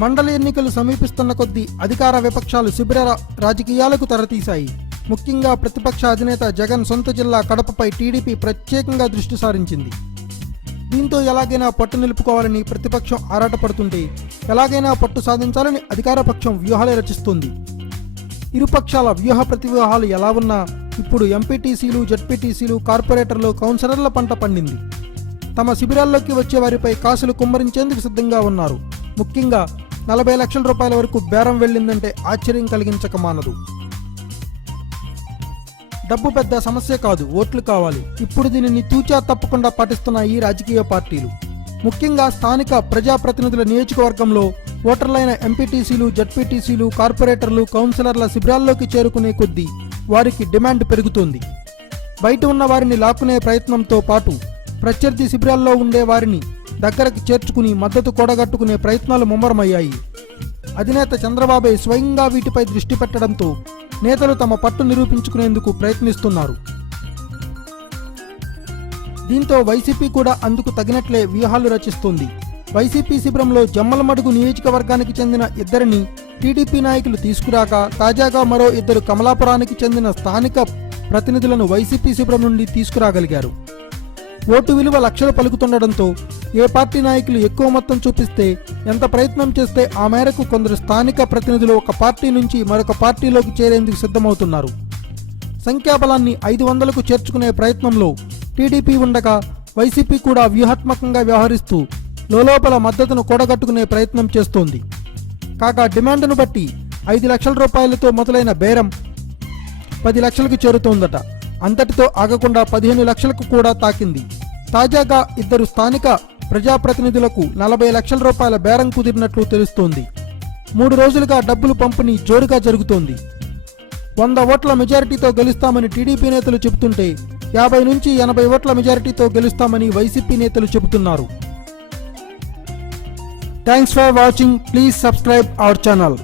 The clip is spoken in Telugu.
మండలి ఎన్నికలు సమీపిస్తున్న కొద్దీ అధికార విపక్షాలు శిబిర రాజకీయాలకు తెరతీశాయి. ముఖ్యంగా ప్రతిపక్ష అధినేత జగన్ సొంత జిల్లా కడపపై టీడీపీ ప్రత్యేకంగా దృష్టి సారించింది. దీంతో ఎలాగైనా పట్టు నిలుపుకోవాలని ప్రతిపక్షం ఆరాటపడుతుంటే ఎలాగైనా పట్టు సాధించాలని అధికార పక్షం వ్యూహాలు రచిస్తుంది. ఇరుపక్షాల వ్యూహ ప్రతివ్యూహాలు ఎలా ఉన్నా ఇప్పుడు ఎంపీటీసీలు, జడ్పీటీసీలు, కార్పొరేటర్లు, కౌన్సిలర్ల పంట పండింది. తమ శిబిరాల్లోకి వచ్చే వారిపై కాసులు కుమ్మరించేందుకు సిద్ధంగా ఉన్నారు. ముఖ్యంగా 40 లక్షల రూపాయల వరకు బేరం వెళ్ళిందంటే ఆశ్చర్యం కలిగించక మానదు. డబ్బు పెద్ద సమస్య కాదు, ఓట్లు కావాలి. ఇప్పుడు దీనిని తూచా తప్పకుండా పాటిస్తున్న ఈ రాజకీయ పార్టీలు ముఖ్యంగా స్థానిక ప్రజాప్రతినిధుల నియోజకవర్గంలో ఓటర్లైన ఎంపీటీసీలు, జడ్పీటీసీలు, కార్పొరేటర్లు, కౌన్సిలర్ల శిబిరాల్లోకి చేరుకునే కొద్దీ వారికి డిమాండ్ పెరుగుతోంది. బయట ఉన్న వారిని లాక్కునే ప్రయత్నంతో పాటు ప్రత్యర్థి శిబిరాల్లో ఉండే వారిని దగ్గరకు చేర్చుకుని మద్దతు కూడగట్టుకునే ప్రయత్నాలు ముమ్మరమయ్యాయి. అధినేత చంద్రబాబే స్వయంగా వీటిపై దృష్టి పెట్టడంతో నేతలు తమ పట్టు నిరూపించుకునేందుకు ప్రయత్నిస్తున్నారు. దీంతో వైసీపీ కూడా అందుకు తగినట్లే వ్యూహాలు రచిస్తోంది. వైసీపీ శిబిరంలో జమ్మలమడుగు నియోజకవర్గానికి చెందిన ఇద్దరిని టీడీపీ నాయకులు తీసుకురాక తాజాగా మరో 2 కమలాపురానికి చెందిన స్థానిక ప్రతినిధులను వైసీపీ శిబిరం నుండి తీసుకురాగలిగారు. ఓటు విలువ లక్షలు పలుకుతుండడంతో ఏ పార్టీ నాయకులు ఎక్కువ మొత్తం చూపిస్తే, ఎంత ప్రయత్నం చేస్తే ఆ మేరకు కొందరు స్థానిక ప్రతినిధులు ఒక పార్టీ నుంచి మరొక పార్టీలోకి చేరేందుకు సిద్ధమవుతున్నారు. సంఖ్యాబలాన్ని 500కు చేర్చుకునే ప్రయత్నంలో టీడీపీ ఉండగా వైసీపీ కూడా వ్యూహాత్మకంగా వ్యవహరిస్తూ లోపల మద్దతును కూడగట్టుకునే ప్రయత్నం చేస్తోంది. కాగా డిమాండ్ను బట్టి 5 లక్షల రూపాయలతో మొదలైన బేరం 10 లక్షలకు చేరుతోందట. అంతటితో ఆగకుండా 15 లక్షలకు కూడా తాకింది. తాజాగా 2 స్థానిక ప్రజాప్రతినిధులకు 40 లక్షల రూపాయల బేరం కుదిరినట్లు తెలుస్తోంది. 3 రోజులుగా డబ్బులు పంపిణీ జోరుగా జరుగుతోంది. 100 ఓట్ల మెజారిటీతో గెలుస్తామని టీడీపీ నేతలు చెబుతుంటే 50 నుంచి 80 ఓట్ల మెజారిటీతో గెలుస్తామని వైసీపీ నేతలు చెబుతున్నారు. Thanks for watching. Please subscribe our channel.